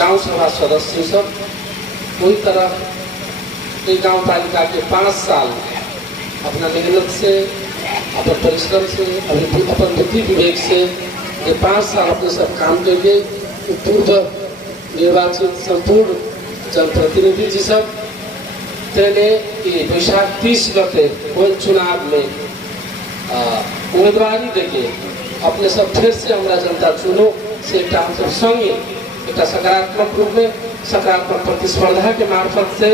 गांव सभा सदस्य सब पूरी तरह गांव पालिका के 5 साल अपना मेहनत से, अपने परिश्रम से, अपन बुद्धि विवेक से ये 5 साल अपने सब काम करके पूर्व निर्वाचित संपूर्ण जनप्रतिनिधि जी सब तेने वैशाख 30 गते कोई चुनाव में उम्मीदवारी देके अपने सब फिर से हमारा जनता चुनो से एक हम सब संगे एक सकारात्मक रूप में सकारात्मक प्रतिस्पर्धा के मार्फत से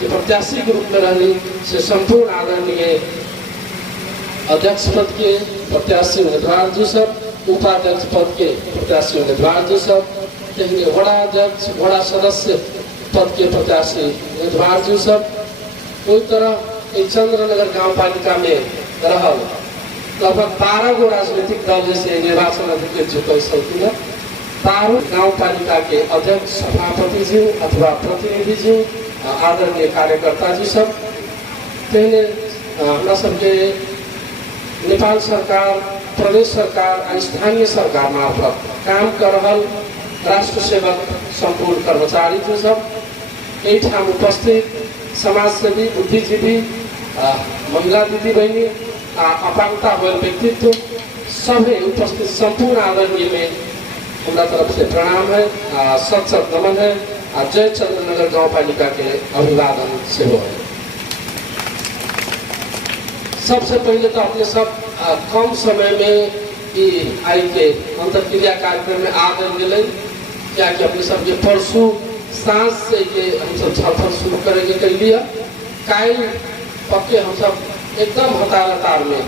जो प्रत्याशी के रूप में रहनी से संपूर्ण आदरणीय अध्यक्ष पद के प्रत्याशी उम्मीदवार जो सब, उपाध्यक्ष पद के प्रत्याशी उम्मीदवार जो सब, वड़ा अध्यक्ष वड़ा सदस्य पद के प्रत्याशी उम्मीदवार जो सब, कोई तरह चंद्रनगर गांव पालिका में रहल लगभग 12 गो राजनीतिक दल जैसे निर्वाचन अधिकृत जो कह सकती है 12 गांव पालिका के अध्यक्ष सभापति जी अथवा प्रतिनिधि जी आदरणीय कार्यकर्ता जी सब तेने हमरा सबके नेपाल सरकार, प्रदेश सरकार और स्थानीय सरकार मार्फत काम कर रहल राष्ट्र सेवक संपूर्ण कर्मचारी जो सब एठाम उपस्थित समाजसेवी, बुद्धिजीवी, महिला दीदी बहनी, अपांगता हुए व्यक्तित्व सभी उपस्थित संपूर्ण आदरणीय में हमारा तरफ से प्रणाम है, सत सत नमन है। जय चंद्रनगर गांव पालिका के अभिवादन से हो है। सबसे पहले तो अपने सब कम समय में आई के अंतरक्रिया कार्यक्रम में आ गए क्या कि अपने सब ये परसों सांझ से ये हम सब सफर शुरू करेंगे कर लिया काल पक्के हम सब एकदम हतार में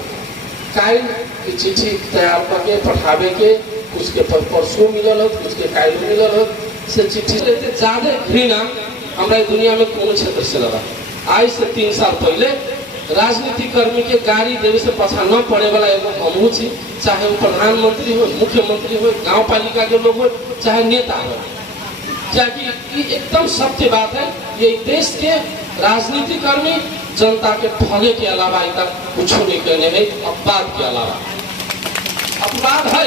काल की चिट्ठी तैयार करके पठावे के कुछ के परसों मिलल हो, कुछ के काल मिलल हो से चिट्ठी लेते ज्यादा घृणा हमारे दुनिया में कौन क्षेत्र से लगा। आज से 3 साल पहले राजनीतिक कर्मी के गाड़ी देवे से पछा न पड़े वाला एगो हमहू छी, चाहे वो प्रधानमंत्री हो, मुख्यमंत्री हो, गांव पालिका के लोग हो, चाहे नेता हो, कि एकदम सत्य बात है। ये देश के राजनीतिक कर्मी जनता के ठगे के अलावा तक कुछ नहीं कहने है, अपवाद के अलावा अपवाद है।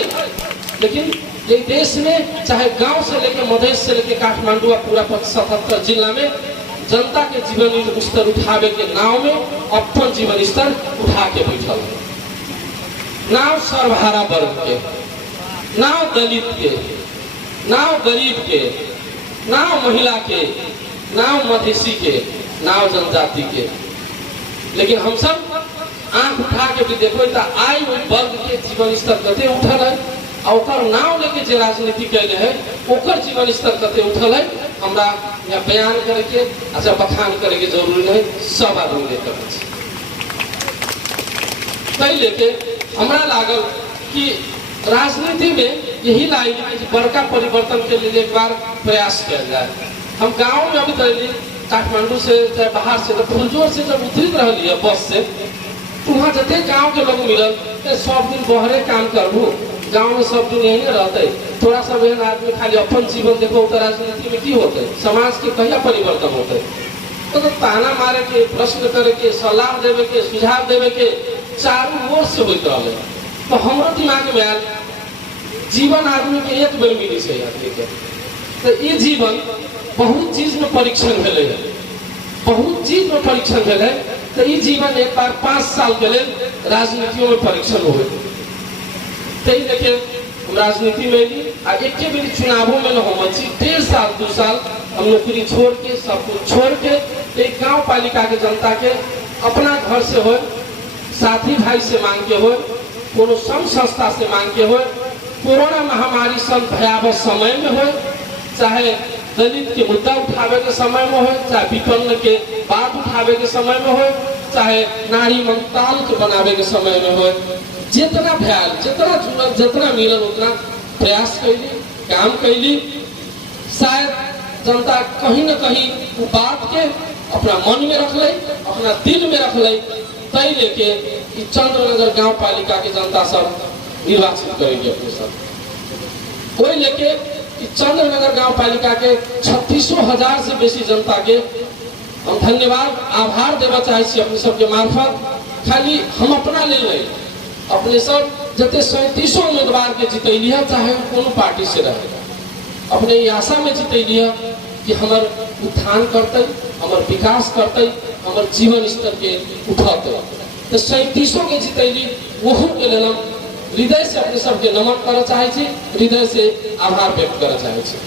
लेकिन ये देश में चाहे गांव से लेकर मधेश से लेकर काठमांडू और पूरा 77 जिला में जनता के जीवन स्तर उठावे के नाव में अपन जीवन स्तर उठा के बैठल नाव सर्वहारा वर्ग के, नाव दलित के, नाव गरीब के, नाव महिला के, नाव मधेसी के, नाव जनजाति के। लेकिन हम सब आंख उठा के भी देखो तो आई वर्ग के जीवन स्तर कते उठल है और नाव लेके जो राजनीति कैले है ओकर जीवन स्तर कते उठल है। हमरा यहाँ बयान करके अच्छा बखान करे के जरूरी नहीं, सब आदमी लेकर तय लेके हमरा लागल कि राजनीति में यही लाइन कि बड़का परिवर्तन के लिए एक बार प्रयास किया जाए। हम गांव में अभी दिल्ली काठमांडू से चाहे बाहर से तो फुलजोर से जब उतरित रही है बस से तो वहाँ जते गाँव के लोग मिलल सब दिन बहरे काम करूँ, गांव में सब दिन यही रहते। थोड़ा सा बहन आदमी खाली अपन जीवन देखो तो राजनीति में की होते, समाज के कहिया परिवर्तन होते। तो ताना मारे के, प्रश्न करे के, सलाह देवे के, सुझाव देवे के चारों ओर से होते रहे। तो हमारे दिमाग में आयल जीवन आदमी के एक बेर मिली से तो ये जीवन बहुत चीज में परीक्षण भेले है, बहुत चीज में परीक्षण भेले। तो ये जीवन एक बार 5 साल के लिए राजनीतियों में परीक्षण हुए। तई देखिए हम राजनीति में ली एक के भी चुनावों में न हो 1.5 साल 2 साल हम नौकरी छोड़ के सब कुछ छोड़ के एक गांव पालिका के जनता के अपना घर से हो, साथी भाई से मांग के हो, कोनो संघ संस्था से मांग के हो, कोरोना महामारी सन भयावह समय में हो, चाहे दलित के मुद्दा उठावे के समय में हो, चाहे विपन्न के बात उठावे के समय में हो, चाहे नारी मंत्राल के बनावे के समय में हो, जितना भयाल जितना जुड़ल जितना मिलल उतना प्रयास कैली, काम कैली। शायद जनता कहीं न कहीं वो बात के अपना मन में रख ले, अपना दिल में रख ले, तय लेके चंद्रनगर गांव पालिका के जनता सब निर्वाचित करेंगे अपने सब। कोई लेके चंद्रनगर गांव पालिका के 36,000 से बेसी जनता के हम धन्यवाद आभार देना चाहे अपने सबके मार्फत। खाली हम अपना ले रहे अपने सब जते 37 उम्मीदवार के जितैली है, चाहे कोनो पार्टी से रहे, अपने ई आशा में जीतैली कि हमर उत्थान करते, हमर विकास करते, हमर जीवन स्तर के उठते। तो 37 के जीतैली, वहू के लेल हम हृदय से अपने सबके नमन कर चाहे छी, हृदय से आभार व्यक्त कर चाहे छी।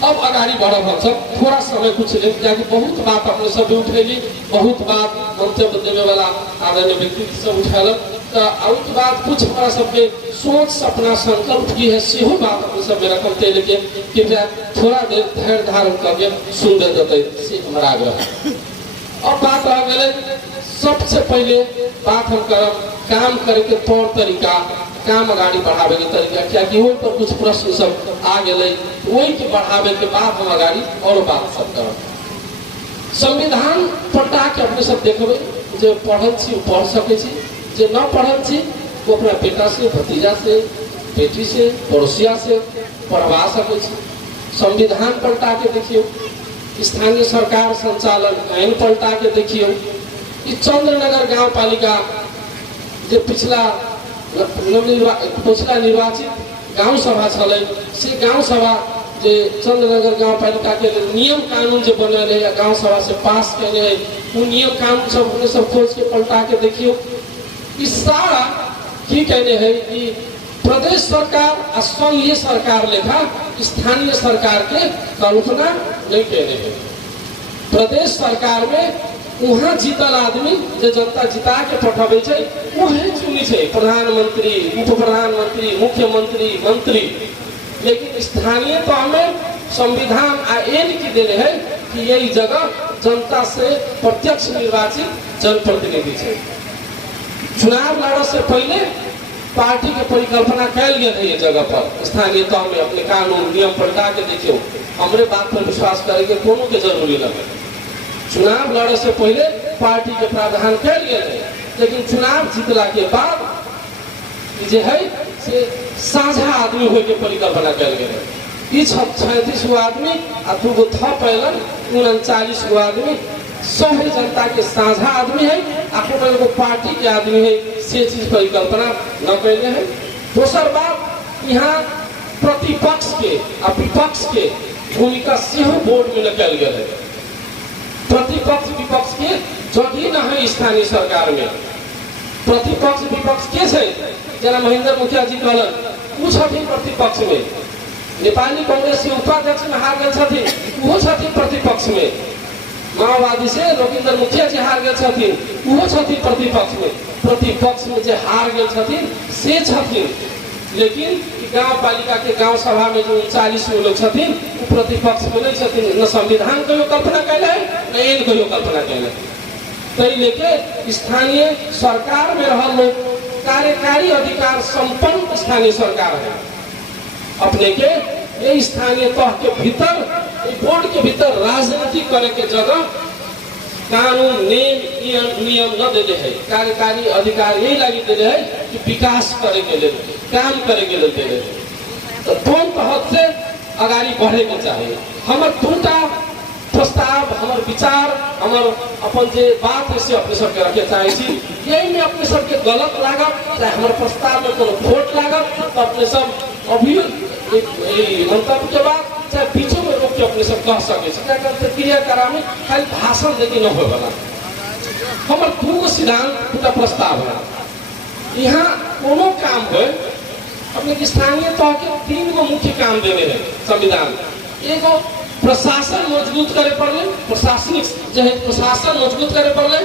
अब अगाड़ी बढ़ब हम सब थोड़ा समय कुछ ले, क्योंकि बहुत बात अपने सब उठेली, बहुत बात मंतव्य देवे वाला आदरणीय व्यक्तित्व सब उठेलक। तो उसके बाद कुछ हमारा सबके सोच सपना संकल्प की है सेहो बात अपने सब में रखते, लेकिन कृपया थोड़ा देर धैर्य धारण करके सुन देते से हमारा आग्रह है। अब बात रह गए, सबसे पहले बात हम करब काम करे के तौर तरीका, काम आगे बढ़ावे के तरीका, क्या कि वही पर कुछ प्रश्न सब आ गए, वही के बढ़ावे के बाद हम आगे और बात सब करब। संविधान पढ़ा के अपने सब देखबे, जो पढ़ल छी वो पढ़ सके छी, जो न पढ़ल छी वो अपना बेटा से, भतीजा से, बेटी से, पड़ोसिया से पढ़वा सके छी। संविधान पलटा के देखियो, स्थानीय सरकार संचालन आईन पलटा के देखियो। चंद्रनगर गांव पालिका जो पिछला निर्वाचित गांव सभा छल, से गांव सभा जो चंद्रनगर गांव पालिका के नियम कानून जो बनल है गांव सभा से पास कैले है, वो नियम कानून सब अपने सब खोज के पलटा के देखियो। इस सारा की कहने है कि प्रदेश सरकार और संघीय सरकार लेखा स्थानीय सरकार के कल्पना नहीं कहने है। प्रदेश सरकार में वहाँ जीतल आदमी जो जनता जिता के पठावे छे वही चुनी छे, प्रधानमंत्री, उप प्रधानमंत्री, मुख्यमंत्री, मंत्री। लेकिन स्थानीय तो हमें संविधान आयन की देने है कि यही जगह जनता से प्रत्यक्ष निर्वाचित जनप्रतिनिधि छे। चुनाव लड़ने से पहले पार्टी के परिकल्पना कैल गया है ये जगह पर स्थानीय तौर में अपने कानून नियम पलटा के देखियो। हमरे बात पर विश्वास करेंगे कोनो के जरूरी लगे। चुनाव लड़े से पहले पार्टी के प्रावधान कैल गया है, लेकिन चुनाव जीतला के बाद जो है से साझा आदमी हो के परिकल्पना कैल गया है। 36 गो आदमी आ 2 गो थप पैलन 39 गो आदमी सब जनता के साझा आदमी है, आपको को पार्टी के आदमी है, से चीज परिकल्पना न कैले है। दूसर बात, यहाँ प्रतिपक्ष के और विपक्ष के भूमिका सेहो बोर्ड में निकल गया है। प्रतिपक्ष विपक्ष के जगह न है स्थानीय सरकार में। प्रतिपक्ष विपक्ष के से जना महेंद्र मुखिया जी कहलन वो छथिन प्रतिपक्ष में, नेपाली कांग्रेस के उपाध्यक्ष में हार गए छथिन वो छथिन प्रतिपक्ष में, माओवादी से लोकेंद्र मुखिया जी हार गए छथिन वो छथिन प्रतिपक्ष में। प्रतिपक्ष में जो हार गए छथिन से छथिन, लेकिन गांव पालिका के गांव सभा में जो 40 लोग छथिन वो प्रतिपक्ष में नहीं छथिन। न संविधान को कल्पना कैले न आईन को कल्पना कैले। तो लेके स्थानीय सरकार में रह लोग कार्यकारी अधिकार संपन्न स्थानीय सरकार है। अपने के ये स्थानीय तह के भीतर बोर्ड के भीतर राजनीति करे के जगह कानून नियम न देले है। कार्यकारी अधिकार यही लगी देले है कि विकास करे के लिए, काम करे के लिए देले है। तो दोनों तहत से आगाड़ी बढ़े के चाहिए। हमार दूटा प्रस्ताव, हमार विचार, हमार अपन जे बात से अपने सबके रखे चाहे छी। यही में अपने सबके गलत लागत चाहे हमारे प्रस्ताव में कोनो खोट लागत तो अपने सब अभी मंतव्य के बाद चाहे बीचों में रोक के अपने सब कह सके क्या प्रतिक्रिया करा में खाली भाषण देके न हो वाला। हमारे 2 सिद्धांत पूरा प्रस्ताव है। यहाँ कोनो काम हो अपने स्थानीय तौर के 3 गो मुख्य काम देने हैं संविधान। एगो प्रशासन मजबूत करे पड़े, प्रशासनिक जो है प्रशासन मजबूत करे पड़े।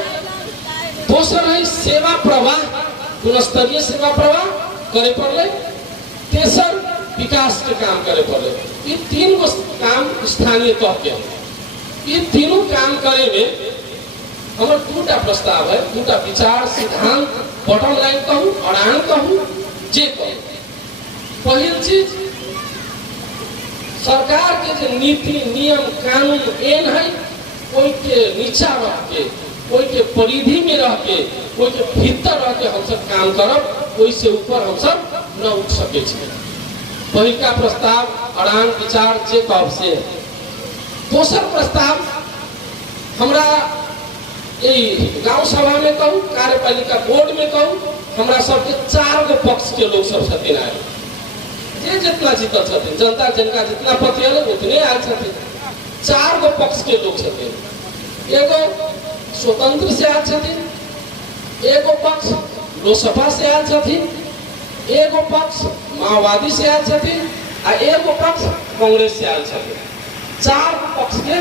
दूसरा है सेवा प्रवाह, गुणस्तरीय सेवा प्रवाह करे पड़े। तेसर विकास के काम करे पड़े। ये 3 गो काम स्थानीय तौर के। ये तीनों काम करे में हमारे 2टा प्रस्ताव है, 2टा विचार सिद्धांत, बॉटम लाइन कहूँ अड़ान कहूँ जे कहूँ। पहली चीज सरकार के जो नीति नियम कानून एन है कोई के नीचा रह के, कोई के परिधि में रह के, कोई के भीतर रह के हम सब काम करब, कोई से ऊपर हम सब न उठ सके। पहिल का प्रस्ताव अड़ान विचार जे कब से। दोसर प्रस्ताव हमरा गांव सभा में कहूँ, कार्यपालिका बोर्ड में कहूँ, हमरा सबके 4 गो पक्ष के लोग सब छथिन आए। जे जितना जीतल छथिन जनता जिनका जितना पतियल उतने आयल छथिन। 4 गो पक्ष के लोग छथिन। एगो स्वतंत्र से आयल छथिन, एगो पक्ष लोकसभा से आयल छथिन, एगो पक्ष माओवादी से आयल छथिन आ एगो पक्ष कांग्रेस से आयल छथिन। 4 पक्ष के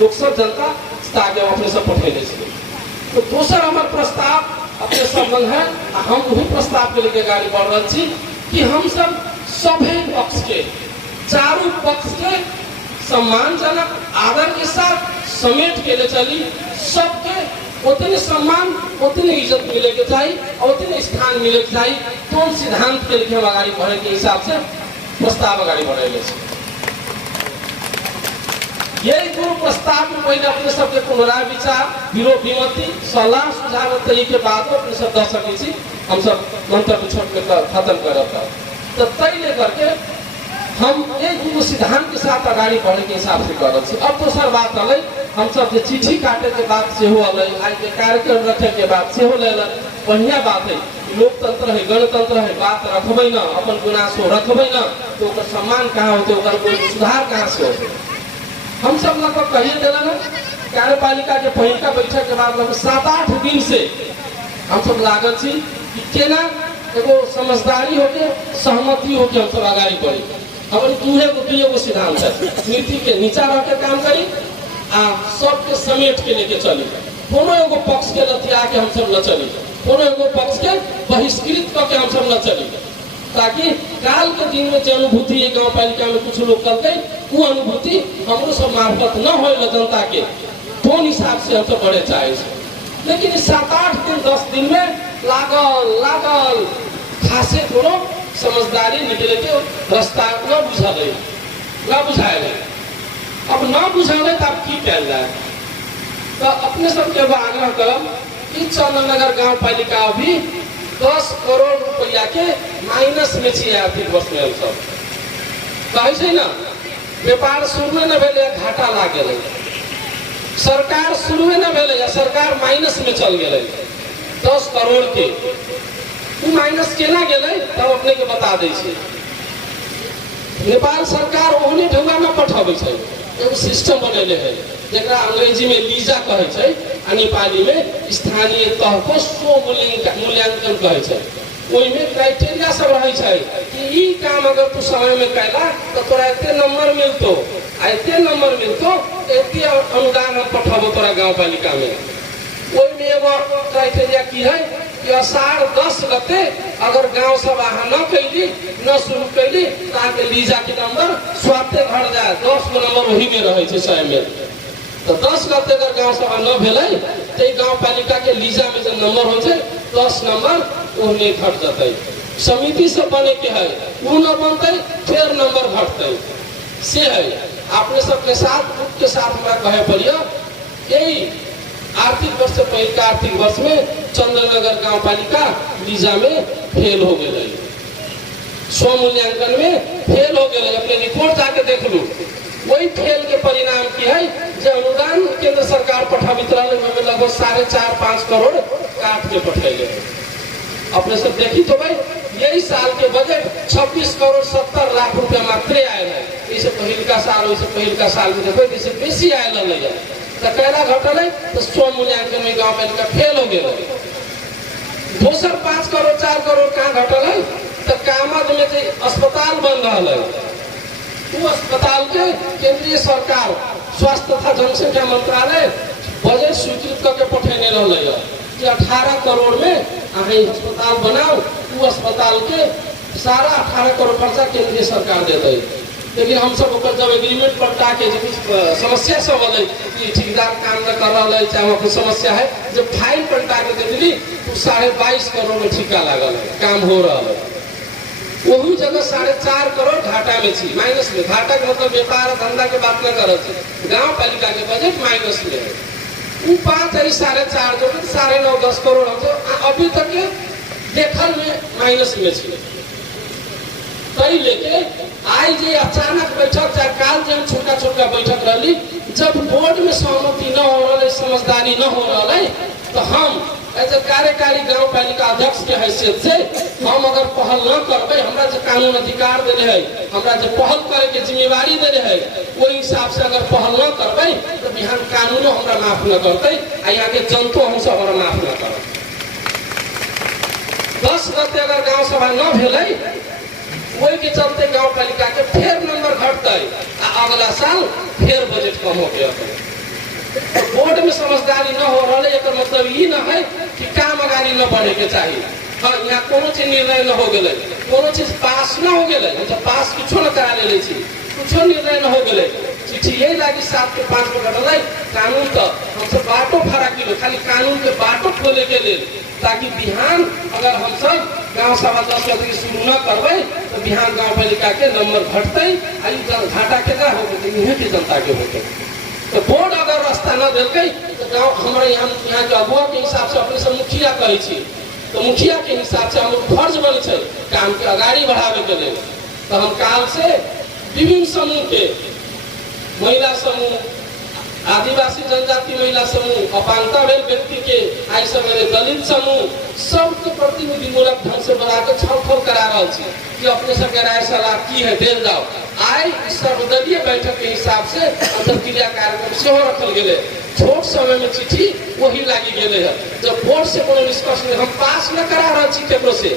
लोग सब जनता आगे अपने सब पठेले छे। तो दोसर हमार प्रस्ताव अपने संबंध है, हम वही प्रस्ताव के लेके गाड़ी बढ़ रहे छी कि हम सब सभी पक्ष के, चारों पक्ष के सम्मानजनक आदर के साथ समेट के ले चली। सबके उतने सम्मान उतने इज्जत मिले के चाहिए और उतने स्थान मिले के चाहिए। कौन सिद्धांत के लिए हम आगे बढ़े के हिसाब से प्रस्ताव आगे बढ़े यही गुरु प्रस्ताव में पहले अपने सबके पुनराय विचार विरोध विमति सलाह सुझाव तय के बाद अपने सब दे सके हम सब मंतव्य छोड़ के खत्म करता। तो तय लेकर के हम एक गुरु सिद्धांत के साथ आगे बढ़े के हिसाब से कर रहे। अब दोसर बात अल हम सब जो चिट्ठी काटे के बाद से अल आज के कार्यक्रम रखे के बाद से बढ़िया बात है। लोकतंत्र है, गणतंत्र है, बात रखबे न अपन गुनासो रखबे न तो सम्मान कहाँ होते, कोई सुधार कहाँ से होते। हम सब लगभग कहिए दिला ना कार्यपालिका के पहिलका बैठक के बाद लगभग 7-8 दिन से हम सब लागल छी कि केना एगो समझदारी होके सहमति होके हम सब आगाड़ी बढ़ी। हमारी दूहे को सिद्धांत है, नीति के नीचा रह के काम करी आ सबके समेट के लेके चली। कोनो एगो पक्ष के लतिया के हम सब न चली, कोनो एगो पक्ष के बहिष्कृत करके हम सब न चली, ताकि काल के दिन में जो अनुभूति है गाँव पालिका में कुछ लोग करते वो अनुभूति हमरो सब मार्फत न हो जनता के तो हिसाब से हम सब बड़े चाहे। लेकिन 7-8 दिन 10 दिन में लागल खासे थोड़ो समझदारी निकले के रास्ता न बुझाए अब न बुझाने तो अब की कल जाए। तो अपने सबके आग्रह करम कि चंद्रनगर गाँव पालिका अभी 10 करोड़ रुपया के माइनस में छी आर्थिक वर्ष में। सब कहे ना व्यापार शुरू में न भेले घाटा लाग गए, सरकार शुरू में न भेले सरकार माइनस में चल गए 10 करोड़ के। माइनस केना गए तब अपने के बता दे। नेपाल सरकार ओहने ढंगा में पठाबे एगो सिस्टम बनेले है जरा अंग्रेजी में लीजा कहे आ नेपाली में स्थानीय तह को स्व मूल्यांकन कहे। ओई में क्राइटेरिया सब रहे कि ई काम अगर तू समय में कैला तो तोरा एते नंबर मिलतो, एते नंबर मिलतो, एते अनुदान हम पठाबो तोरा गाँव पालिका में। ओई में एगो क्राइटेरिया की है कि 10 गते अगर गाँव सभा न कैली न शुरू कैली ताकि लीजा के नंबर स्वाते घट जाए, 10 गो नंबर वही में रहे 100 में। तो 10 गते अगर गाँव सभा न भेले तो गाँव पालिका के लीजा में जो नंबर हो 10 नंबर ओहने घट जाते। समिति से बने के है वो न बनते फिर नंबर घटते से है। अपने सबके साथ ग्रुप के साथ हमारा कहे पड़िए यही आर्थिक वर्ष से पहले का आर्थिक वर्ष में चंद्रनगर गाँव पालिका लीजा में फेल हो गए, स्व मूल्यांकन में फेल हो गए। अपने रिपोर्ट जाके देख लू वही फेल के परिणाम की है जो अनुदान केंद्र सरकार पठावित रहे लगभग 4.5-5 करोड़ काट के पठेले। अपने सब देखी तो भाई यही साल के बजट 26 करोड़ 70 लाख रुपया मात्र आयल है। इसे पहिलका साल में देखो जैसे बेसी आयल है तो कैला घटल है तो स्व मूल्यांकन में गाँव पालिका फेल हो गए। दोसर 5 करोड़ 4 करोड़ कहाँ घटल है तो कामद में जो अस्पताल बन रहा है वो अस्पताल के केंद्रीय सरकार स्वास्थ्य तथा जनसंख्या मंत्रालय बजट स्वीकृत करके पठेने रहे कि 18 करोड़ में अहाँ अस्पताल बनाओ। वो अस्पताल के सारा 18 करोड़ खर्चा केंद्रीय सरकार देते। लेकिन हम सब जब एग्रीमेंट पर टाके समस्या सब अल कि ठेकेदार काम न कर रहा है चाहे वहाँ समस्या है, जब फाइल पर टाके दे दिली तो 22.5 करोड़ में ठिका लागल है, काम हो रहा है। वही जगह 4.5 करोड़ घाटा में थी, माइनस में। घाटा के मतलब व्यापार धंधा के बात न कर गाँव पालिका के बजट माइनस में है। वो 5 है 4.5 जो 9.5-10 करोड़ हो अभी तक देखल में माइनस में थी। तई लेके आज जे अचानक बैठक चाहे काल जो छोटा बैठक रही जब बोर्ड में सहमति न हो रहा समझदारी न हो रहा है तो हम एज ए कार्यकारी गाँव पालिका अध्यक्ष के हैसियत से हम अगर पहल न करबे, हमरा जो कानून अधिकार दे है, हमरा जो पहल करे के जिम्मेवारी दे है, वो हिसाब से अगर पहल न करबे तो बिहान कानूनो हमरा माफ न करते आ यहाँ के जनतो हमसे हमरा माफ न कर। 10 गते अगर गाँव सभा न भेले वही के चलते गाँव पालिका के फिर नंबर घटते आ अगला साल फिर बजट कम हो गया। बोर्ड में समझदारी न हो रहा है, एक मतलब ये न है कि काम अगाड़ी न बढ़े के चाहिए। हाँ, यहाँ कोनो चीज निर्णय न हो गए, कोनो चीज पास न हो गए, मतलब पास कुछो न करा ले कुछो निर्णय न हो गए। चिट्ठी यही लागी 7 के 5 को घटल है कानून तो हमसे बाटो फरा किलो खाली कानून के बाटो खोले के लिए, ताकि बिहान अगर हम सब गाँव सभा 10 गते शुरू न करबे तो बिहान गाँव पालिका के नंबर घटते घाटा केकरा हो के जनता के होते। तो बोर्ड अगर रास्ता न देलकै तो गाँव हमारे यहाँ के अगुआ के हिसाब से अपने से मुखिया कहै छी, तो मुखिया के हिसाब से हम फर्ज बन छै काम के आगाड़ी बढ़ावे के लिए। तो हम काल से विभिन्न समूह के महिला समूह, आदिवासी जनजाति महिला समूह, अपांगता व्यक्ति के आई सवेरे दलित समूह सबके प्रतिनिधिमूलक ढंग से बनाकर छलफल करा रहा कि अपने सबके राय सलाह की है देल जाओ। आई सर्वदलीय बैठक के हिसाब से अंतरक्रिया कार्यक्रम से रखल गए। छोट समय में चिट्ठी वही लागी गए है। जब बोर्ड से कोनो निष्कर्ष हम पास न करा रहा छी केकरो से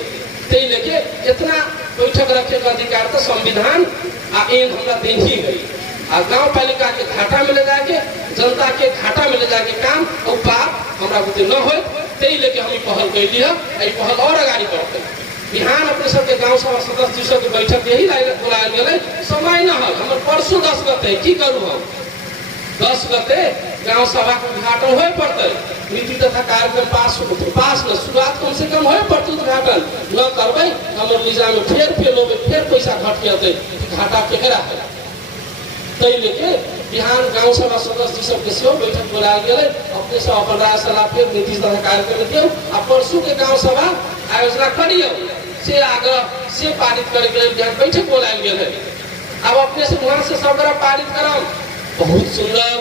ते लेके इतना बैठक रखे का अधिकार तो संविधान आ एन हमरा देन ही है। आ गाँव पालिका के घाटा में ले जाके जनता के घाटा में ले जाके काम और पाप हमरा बुते न हो ते लेके हम पहल कैली है। पहल और आगाड़ी बढ़ते बिहान अपने सबके गाँव सभा सदस्य जी के बैठक यही बुलायल गए। समय न है हमारे परसों 10 गते की करूँ हम 10 गते गाँव सभा के उद्घाटन हो पड़ते, नीति तथा कार्यक्रम पास न शुरुआत कम से कम हो पड़ते उद्घाटन न करबे हमारे लीजा में फिर हो फिर पैसा घट के घाटा केकरा है। तै लेके बिहान गाँव सभा सदस्य सबके सेहो बैठक बुलायल गए। अपने से अपन राय सलाह फिर नीति तथा कार्यक्रम दियो आ परसों के गाँव सभा आयोजना करियो से आग्रह से पारित करके बैठक बुलायल गए है। अब अपने से वहां से सब पारित करम बहुत सुंदर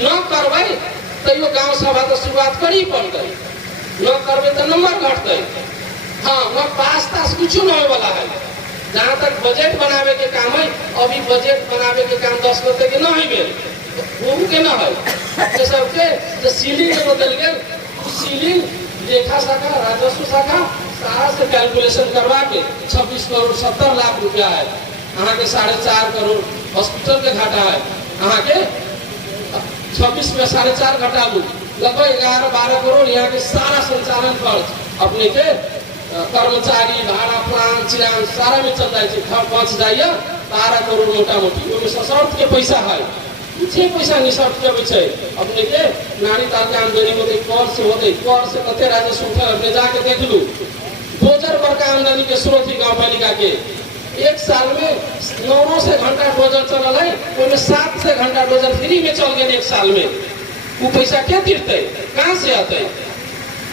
न करबे तैयो गाँव सभा तो शुरुआत करी पड़ते, न करबे तो नंबर घटते। हाँ वह पास तास कुछ न होने वाला है। जहाँ तक बजट बनावे के काम है अभी बजट बनावे के काम 10 गते के न है वो के न है। अपने सबके जो सीलिंग बदल गए सीलिंग लेखा शाखा राजस्व शाखा सारा से कैलकुलेशन करवा के 26 करोड़ 70 लाख रुपया है। अहाँ के 4.5 करोड़ हॉस्पिटल के घाटा है। अहाँ के 26 में 4.5 घटा लू लगभग 11-12 करोड़ यहाँ के सारा संचालन खर्च अपने के कर्मचारी भाड़ा प्लान चिरान सारा में चल जाए घर पहुँच जाइए 12 करोड़ मोटा मोटी वो सशर्त के पैसा है। छे पैसा निशर्त के छै अपने के नारी ताल के आमदनी होते कर से कते राजस्व उठल अपने जाके देख लू। डोजर बड़का आमदनी के स्रोत गाँव पालिका के एक साल में 9 से घंटा डोजर चल है उसमें 7 से घंटा डोजर फ्री में चल गए एक साल में। वो पैसा क्या तिरते कहाँ से आते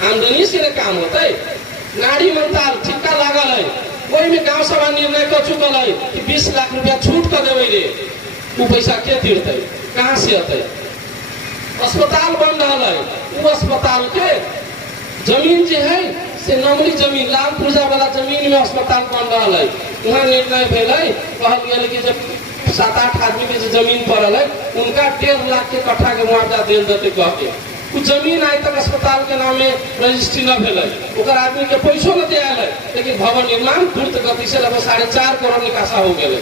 आमदनी से काम होते। नारी मंत्राल ठिका लागल है वही में गाँव सभा निर्णय कर चुकल है कि 20 लाख रुपया छूट कर देवे रे वो पैसा के तिरते कहाँ से आते। अस्पताल बन रहा है वो अस्पताल के जमीन जो है से नमरी जमीन लाल पूजा वाला जमीन में अस्पताल बन रहा है। वहाँ निर्णय भेल है कहल गया कि जब 7-8 आदमी के जो जमीन पड़ल है उनका 1.5 लाख के कट्ठा के मुआवजा दिल देते कह के वो जमीन आज तक अस्पताल के नाम में रजिस्ट्री न भेल है। आदमी के पैसों न दिया है लेकिन भवन निर्माण द्रुत गति से लगभग 4.5 करोड़ निकासा हो गए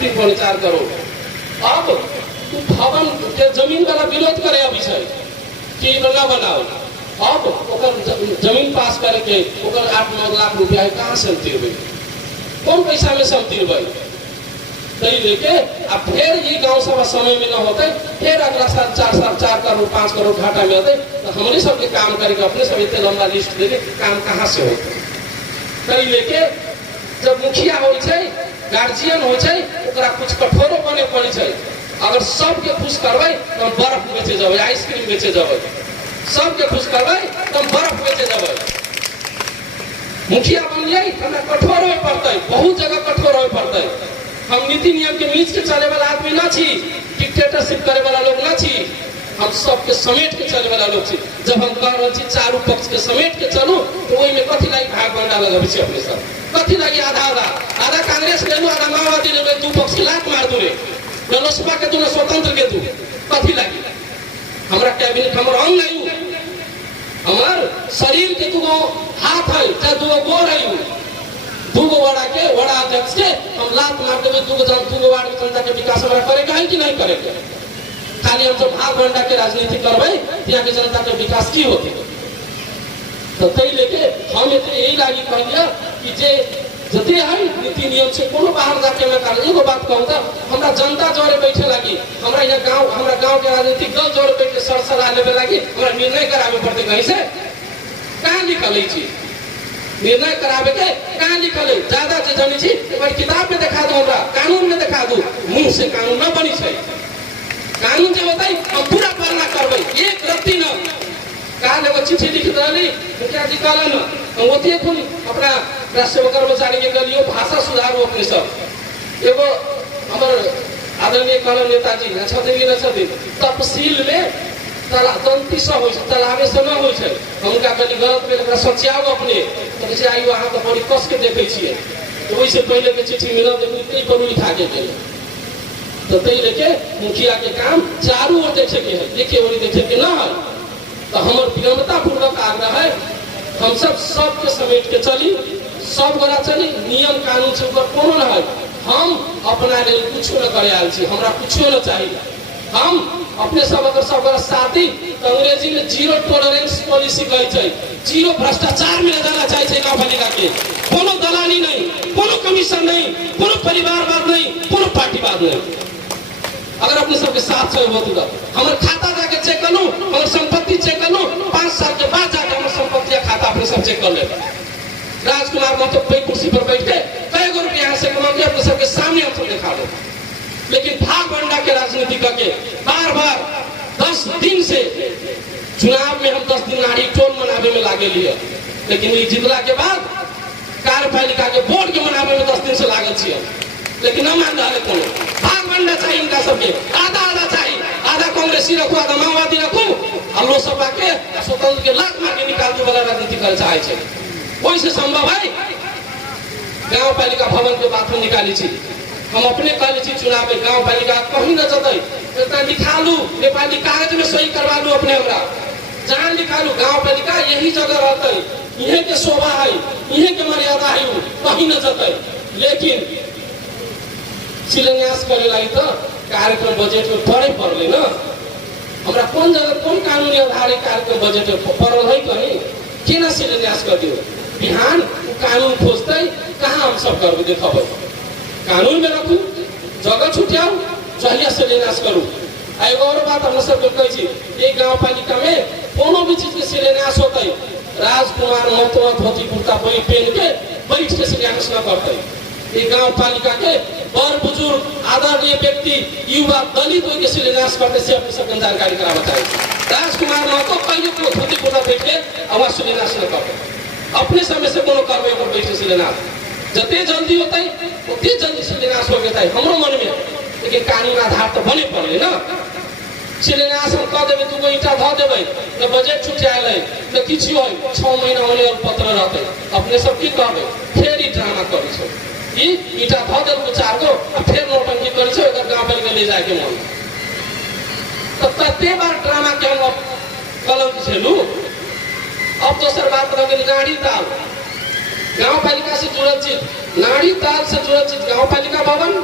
3.4 करोड़। अब भवन के जमीन वाला विरोध करे अभी से कि न बनाओ अब जमीन पास करके 8-9 लाख रुपया है कहाँ से हम तिरबे कौन पैसा में से हम तिरबे तरी लेके अब फिर ये गाँव सभा समय में न होते फिर अगला साल 4 करोड़ 5 करोड़ घाटा में होते तो हमारे सबके काम करके अपने सब इतने लंबा लिस्ट देके काम कहाँ से होते। तरी लेके जब मुखिया हो गार्जियन हो कुछ कठोरो बने पड़े अगर सबके खुश करबे तो हम बर्फ बेचे जब आइसक्रीम बेचे जब सबके खुश करबे तो हम बर्फ बेचे जब मुखिया बनिए हमें कठोर हो पड़ते बहुत जगह कठोर हो पड़ते। हम नीति नियम के नीच के चले वाला आदमी ना छी डिक्टेटरशिप करे वाला लोग ना छी हम सबके समेट के चले वाला लोग छी। जब हम कह रहे छी चारू पक्ष के समेट के चलू तो वही में कथी लागी भाग बंडा लगाबे छी अपने सब, कथी लागी आधा आधा आधा कांग्रेस ले लो, आधा माओवादी ले लो, दू पक्ष की लात मार दू रे, न लोसपा के दू न स्वतंत्र के दू, कथी लागी? हमरा कैबिनेट हमर अंग नहीं, हमार शरीर के दूगो हाथ है चाहे दूगो गोर है, दूगो वड़ा के वड़ा अध्यक्ष के हम लात मार देवे, दूगो वार्ड जनता के विकास हमारा करेगा है कि नहीं करेगा? खाली हम सब भाग बंडा के राजनीति करबे यहाँ के जनता के विकास की होती? तो तई लेके हम यही लागी कहलिया कि जे जते है नीति नियम से कोनो बाहर जाके मैं कर एगो बात कहूँ तो हमरा जनता जोरे बैठे लगी, हमरा यहाँ गांव, हमरा गांव के राजनीतिक दल जोरे बैठ के सरसरा लेवे लगी, हमरा निर्णय करावे पड़ते कहीं से, कहाँ लिखल है चीज? निर्णय करावे के कहाँ लिखल है? ज्यादा से जानी छी एक बार किताब में दिखा दो, हमरा कानून में दिखा दो, मुंह से कानून न बनी छै। कानून जो बताई हम पूरा पालना करबे, एक रत्ती न। काल एगो चिट्ठी लिख दली मुखिया जी कहलन हम ओतिए खुद अपना राष्ट्रीय कर्मचारी के गलियो भाषा सुधारो अपने सब। एगो हमर आदरणीय कहलन नेताजी छथिन न छथिन, तफसील में तंती सब हो, तलाबे से न हो, हमका कनी गलत में एकरा सच्याओ अपने, तो जैसे आई वहां तो बड़ी कस के देखे छिए, तो वही से पहले के चिट्ठी मिलल देखू कई पर लिखा के गेल। तो तई लेके मुखिया के काम चारू ओर देखे के है, देखे ओरी देखे के न है। तो हमर विनम्रता पूर्वक आग्रह है हम सब के समेट के चली, सब गोरा चली, नियम कानून से ऊपर कोनो न है। हम अपना लिए कुछ न करे आयल छी, हमरा कुछो न चाहिए। हम अपने सब अगर सब गोरा साथी अंग्रेजी में जीरो टॉलरेंस पॉलिसी कहे छै, जीरो भ्रष्टाचार में जाना चाहिए गाँव पालिका के, कोनो दलाली नहीं, कोनो कमीशन नहीं, कोनो परिवारवाद नहीं, कोनो पार्टीवाद नहीं। अगर अपने सबके साथ से होती तो हमारे खाता जाके चेक कर लो, हमारे संपत्ति चेक कर लो, 5 साल के बाद जाके हमारे संपत्ति या खाता अपने सब चेक कर ले। राजकुमार महतो पे कुर्सी पर बैठ के कई गो रुपया यहाँ से कमा के अपने सबके सामने हम सब दिखा दो। लेकिन भाग बंडा के राजनीति करके बार बार 10 दिन से चुनाव में हम 10 दिन नारी टोल मनावे में लागे लिए, लेकिन ये जितला के बाद कार्यपालिका के बोर्ड के मनावे में 10 दिन से लागल छिए, लेकिन न मान रहा कोनो। भाग बंडा चाहिए इनका सबके, आधा आधा चाहिए, आधा कांग्रेसी रखू, आधा माओवादी रखू, और लोसपा के स्वतंत्र के लात मार के निकाल दू बगैर राजनीति करे चाहे छे। वही से संभव है गाँव पालिका भवन के बात हम निकाली छी, हम अपने कहले छी चुनाव में गाँव पालिका कहीं न जतई तो लिखा लू, नेपाली कागज में सही करवा लू अपने, हमरा जहाँ लिखा लू गाँव पालिका यही जगह रहते, इहे के शोभा है, इहे के मर्यादा है, कहीं न जतई। लेकिन शिलान्यास करे लगी तो कार्यक्रम बजट में पड़े न, हमरा कौन जगह कौन कानूनी आधार कार्यक्रम बजट में पड़ल है कहीं केना शिलान्यास कर दियो? बिहान कानून खोजते कहाँ हम सब करबे देखब, कानून में रखू, जगह छुटियाओ, जहिया शिलान्यास करू। एगो और बात हम सब कहे छी, एक गाँव पालिका में कोनो भी चीज के शिलान्यास होते राजकुमार महतो धोती कुर्ता पहन के बैठ के शिलान्यास न करते। ये गाँव पालिका के बड़ बुजुर्ग आदरणीय व्यक्ति युवा दलित के शिलान्यास करते से अपने सब जानकारी कराना चाहिए। राजकुमार महतो पहले को धोती कुर्ता बैठ के आवाज शिलान्यास न करते, अपने समय से कोनो कार्रवाई पर बैठ के शिलान्यास जते जल्दी होता है उतने जल्दी शिलान्यास हो गया हमरो मन में, लेकिन कानून आधार तो बने पड़े ना। शिलान्यास हम कह देवे दूगो ईटा ध देवे तो बजट छुटियाल है तो किछु हो 6 महीना होने और पत्र रहते, अपने सब की कहबे फिर ई ड्रामा करे छो, ई ईटा ध देल को 4 गो आ फिर नौटंकी करे छो, एकर गांव पालिका ले जाके मन। तो तते बार ड्रामा के हम कलम झेलू। अब दोसर बात रह गेल नाड़ी ताल, गाँव पालिका से जुड़ल चीज, नाड़ी ताल से जुड़ल चीज गाँव पालिका भवन,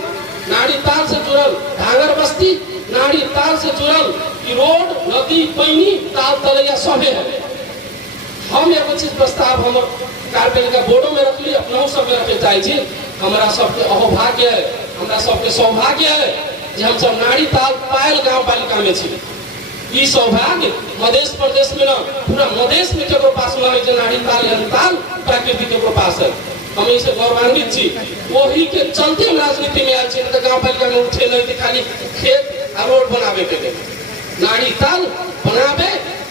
नाड़ी ताल से जुड़ल धांगर बस्ती, नाड़ी ताल से जुड़ल रोड नदी पैनी ताल तलैया सभे है। हम एगो चीज प्रस्ताव हम कार्यपालिका बोर्डो में रखली, अपनों सब में रखे चाहिए। हमरा सबके अहोभाग्य है, हमरा सबके सौभाग्य है जे हम सब नाड़ी ताल पायल गाँव पालिका में छी। ई सौभाग्य मध्य प्रदेश में ना पूरा मधेश में केकरो पास न है, नाड़ी ताल या ताल प्राकृतिक केकरो पास है। हम इसे गौरवान्वित छी, वही के चलते हम राजनीति में आयल छी। तो गाँव पालिका में उठे नहीं थे, खाली खेत आ रोड बनावे के लिए नाड़ी ताल बनावे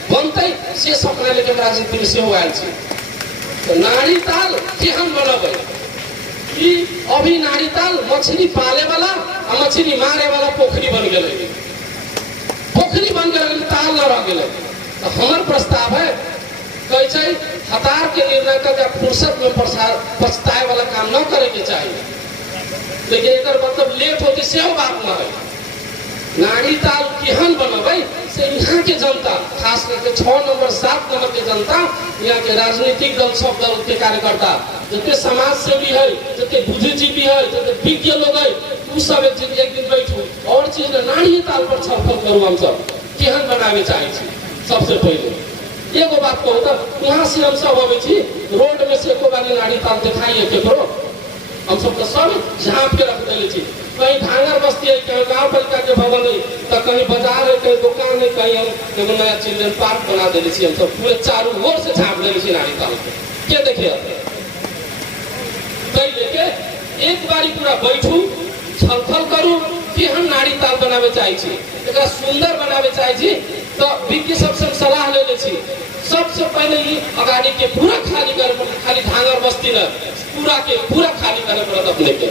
बनते से सपना लेकर राजनीति में से हो आयल छी। तो नाड़ी ताल केहन बनबे, अभी नाड़ी ताल मछली पाले वाला आ मछली मारे वाला पोखरी बन गए, पोखरी बन गए। साल न रह गए। तो हमार प्रस्ताव है कैसे हतार के निर्णय का फुर्सत में पछताए वाला काम न करे के चाहिए। लेकिन एक मतलब लेट होती से बात न है। नाड़ी ताल केहन बनबै से यहाँ के जनता, खास करके 6 नंबर 7 नंबर के जनता, यहाँ के राजनीतिक दल सब दल के कार्यकर्ता, जितने समाज सेवी है, जितने बुद्धिजीवी है, जितने विज्ञ लोग है, उ सब एक दिन बैठू और चीज में नाड़ी ताल पर छलफल करू। हम सब केहन बनावे चाहे सबसे पहले एगो बात कहू तो यहाँ से हम सब अबे छी रोड में से एको बारी नाड़ी ताल दिखाइए केकरो, हम सब तो सब झाँप के रख देले छी। कहीं ढांगर बस्ती है, कहीं गाँव पालिका के भवन है, तो कहीं बाजार है, कहीं दुकान है, कहीं हम एगो नया चिल्ड्रन पार्क बना देले छी। हम सब पूरे चारों ओर से झाँप देले छी नाड़ी ताल के देखे लेके एक बारी पूरा बैठू छलफल करू कि हम नाड़ी ताल बनावे चाहे छी, एकरा सुंदर बनावे चाहे छी। तो विज्ञ सबसे सलाह ले ले छी। सबसे पहले ही अगाड़ी के पूरा खाली करे, खाली ढांगर बस्ती न पूरा के पूरा खाली करे पड़त अपने के।